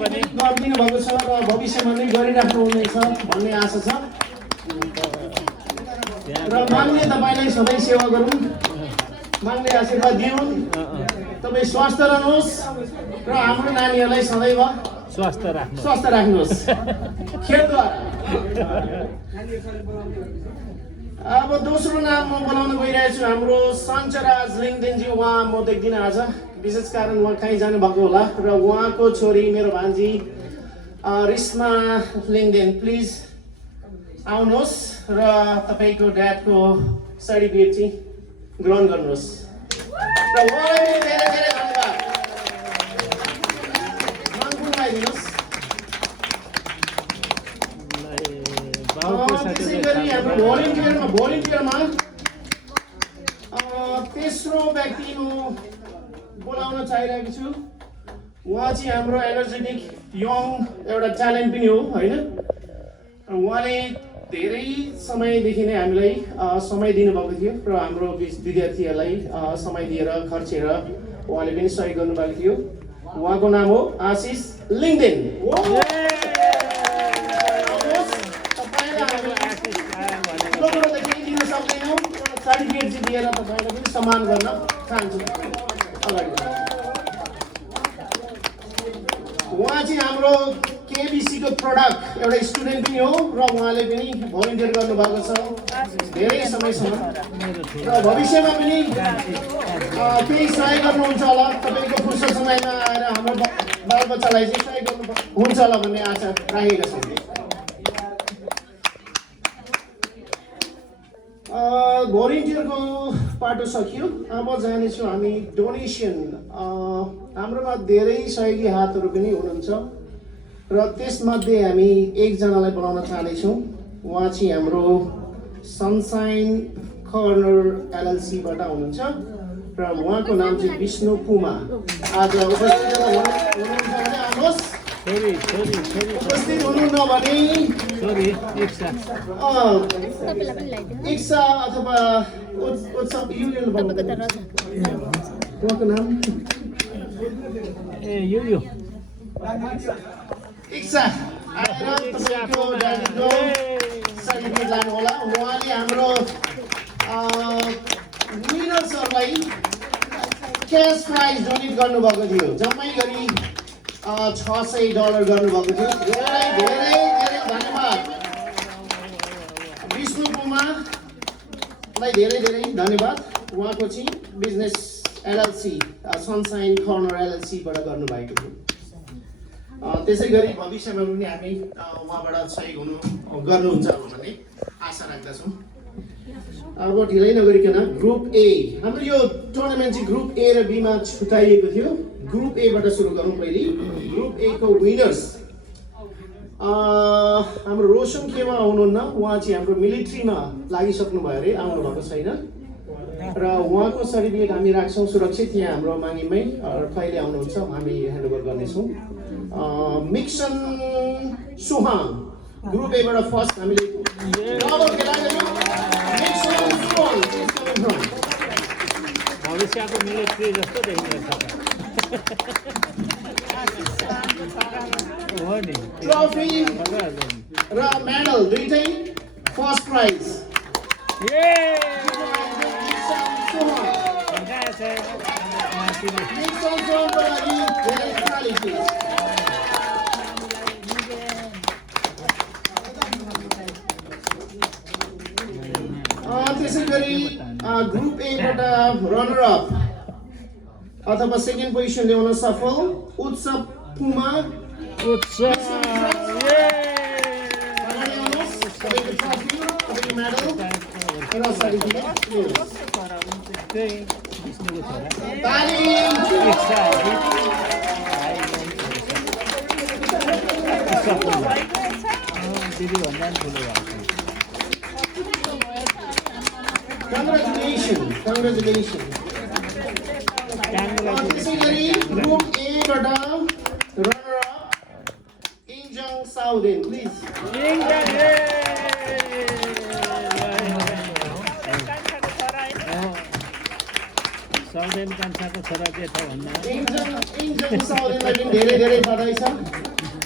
गरिदिनु भएको छ र भविष्यमा नै गरिराख्नु हुनेछ भन्ने आशा छ र माग्ने तपाईँलाई सधैँ सेवा गरौँ माग्ने आशीर्वाद दिउन् तपाईँ स्वस्थ रहनुहोस् र हाम्रो नानीहरूलाई सदैव स्वस्थ राख्नुहोस् खेलद्वारा अब दोस्रो नाम म बोलाउन गइरहेको छु हाम्रो सञ्चराज लिङदेनजी उहाँ म देख्दिनँ आज विशेष कारण उहाँ कहीँ जानुभएको होला र उहाँको छोरी मेरो भान्जी रिस्मा लिङदेन प्लिज आउनुहोस् र तपाईँको ड्याडको सर्टिफिकेट चाहिँ ग्रहण गर्नुहोस् र उहाँलाई पनि धेरै धेरै धन्यवाद दिनुहोस् त्यसै गरी हाम्रो भोलिन्टियरमा तेस्रो व्यक्ति म बोलाउन चाहिरहेको छु उहाँ चाहिँ हाम्रो एनर्जेटिक यङ एउटा ट्यालेन्ट पनि हो होइन उहाँले धेरै समयदेखि नै हामीलाई समय दिनुभएको थियो र हाम्रो विद्यार्थीहरूलाई समय दिएर खर्चेर उहाँले पनि सहयोग गर्नुभएको थियो उहाँको नाम हो आशिष लिङदेन दिन सक्दैनौँ सर्टिफिकेट चाहिँ दिएर तपाईँलाई पनि सम्मान गर्न चाहन्छु अगाडि उहाँ चाहिँ हाम्रो केबिसीको प्रोडक्ट एउटा स्टुडेन्ट पनि हो र उहाँले पनि भलिन्टियर गर्नुभएको छ धेरै समयसम्म र भविष्यमा पनि केही सहयोग गर्नुहुन्छ होला तपाईँको फुर्सद समयमा आएर हाम्रो बालबच्चालाई चाहिँ सहयोग गर्नुहुन्छ होला भन्ने आशा राखेका छौँ भलिन्टियरको पाटो सकियो अब जानेछौँ हामी डोनेसन हाम्रोमा धेरै सहयोगी हातहरू पनि हुनुहुन्छ र त्यसमध्ये हामी एकजनालाई बोलाउन चाहनेछौँ उहाँ चाहिँ हाम्रो सनसाइन कर्नर एलएलसीबाट हुनुहुन्छ र उहाँको नाम चाहिँ विष्णु पुमा आज उपस्थित हुनुहुन्छ भने आउनुहोस् उपस्थित हुनुहुन्न भने इक्सा अथवा उत्सव उहाँको नाम इक्सा आएर तपाईँको ड्याडीको सर्टिफिकेट लानु होला उहाँले हाम्रो विनर्सहरूलाई क्यास प्राइज डोनेट गर्नुभएको थियो जम्मै गरी $600 गर्नुभएको थियो धेरै धेरै धेरै धन्यवाद विष्णु कुमारलाई धेरै धेरै धन्यवाद उहाँको चाहिँ बिजनेस एलएलसी सनसाइन कर्नर एलएलसीबाट गर्नुभएको थियो त्यसै गरी भविष्यमा पनि हामी उहाँबाट सहयोग गर्नुहुन्छ भन्ने आशा राख्दछौँ अब ढिलै नगरिकन ग्रुप ए हाम्रो यो टुर्नामेन्ट चाहिँ ग्रुप ए र बीमा छुट्याइएको थियो ग्रुप एबाट सुरु गरौँ पहिले ग्रुप ए को विनर्स हाम्रो रोशन केमा हुनुहुन्न उहाँ चाहिँ हाम्रो मिलिट्रीमा लागिसक्नु भयो अरे आउनु भएको छैन र उहाँको सर्टिफिकेट हामी राख्छौँ सुरक्षित यहाँ हाम्रो मानिमै कहिले आउनुहुन्छ हामी ह्यान्डओभर गर्नेछौँ मिक्सन सुहाङ ग्रुप एबाट फर्स्ट हामीले भविष्यको मिलिट्री जस्तो देखिरहेछ ट्रफी र मेडल दुईटै फर्स्ट प्राइज त्यसै गरी ग्रुप एबाट रनर अप अथवा सेकेन्ड पोजिसन ल्याउन सफल उत्सव पुमा Congratulations. त्यसै गरी ग्रुप एबाट रनर अप इन्जङ साउदेन प्लिज साउदेन कान्छाको छोरा जेठा भन्दा इन्जन साउदेनलाई पनि धेरै धेरै बधाई छ।